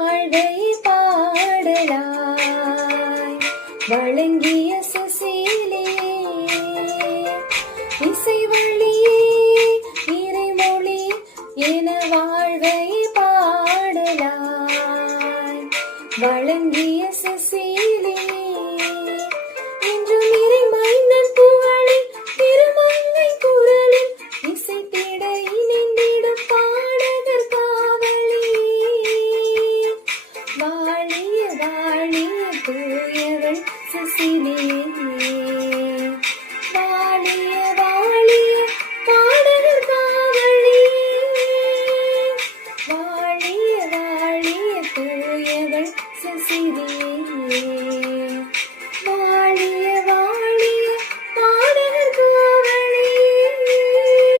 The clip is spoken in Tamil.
வாழ்வை பாடலாய். வழங்கிய சுசீலே இசைவழியே இறைமொழி என வாழ்வை பாடலாய். வழங்கிய சுசீலே அரசினே வாழிய வாழிய பாடகர் காவடி வாழிய வாழிய தூயவள் சசிரியே